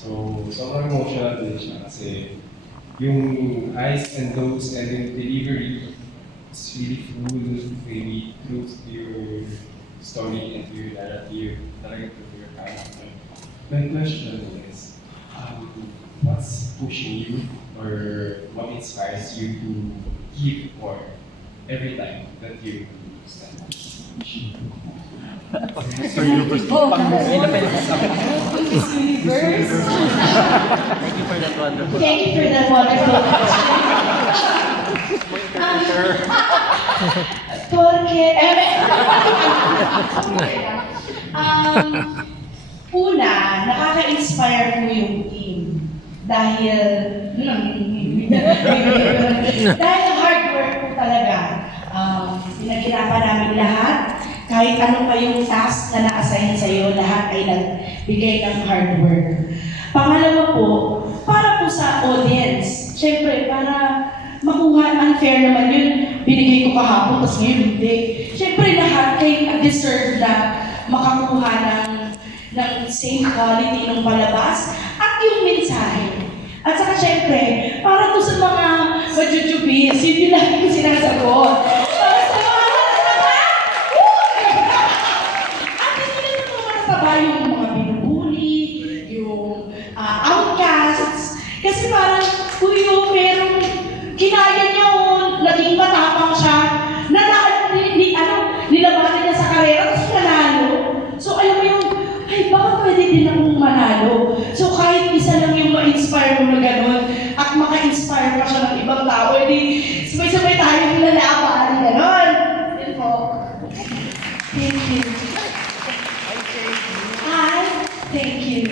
So, sobrang emotional din siya kasi yung highs and lows and yung delivery is really full, really truth to your story and to your narrative, talaga to your character. My question is, what's pushing you or what inspires you to give more every time that you stand up? Miss Universe. Thank you for that wonderful. Thank you for that wonderful question. Porque, una, nakaka-inspire po yung team. Dahil hard work po talaga. Pinaghirapan namin lahat. Kahit ano pa yung task na na-assign sa'yo, lahat ay nagbigay ng hard work. Pangalawa po, para po sa audience. Siyempre, para makuha, unfair naman yun. Binigay ko kahapon, tapos ngayon hindi. Siyempre, lahat kayo deserve na makakuha ng same quality ng palabas at yung mensahe. At saka siyempre, para to sa mga majujubis, yun yung lagi ko sinasagot. Para sa mga at hindi na mga matataba yung mga binubuli, yung outcasts. Kasi parang, uy, yung merong kinaya niya o naging matapang siya, nilabanan niya sa karera, tapos nanalo. So alam mo yung, ay, baka pwede din akong manalo. So kahit isa lang yung ma-inspire mo na gano'n, at maka-inspire pa siya ng ibang tao, edi sabay-sabay tayo nilalaban, gano'n. Yun po. Thank you. Hi, thank you.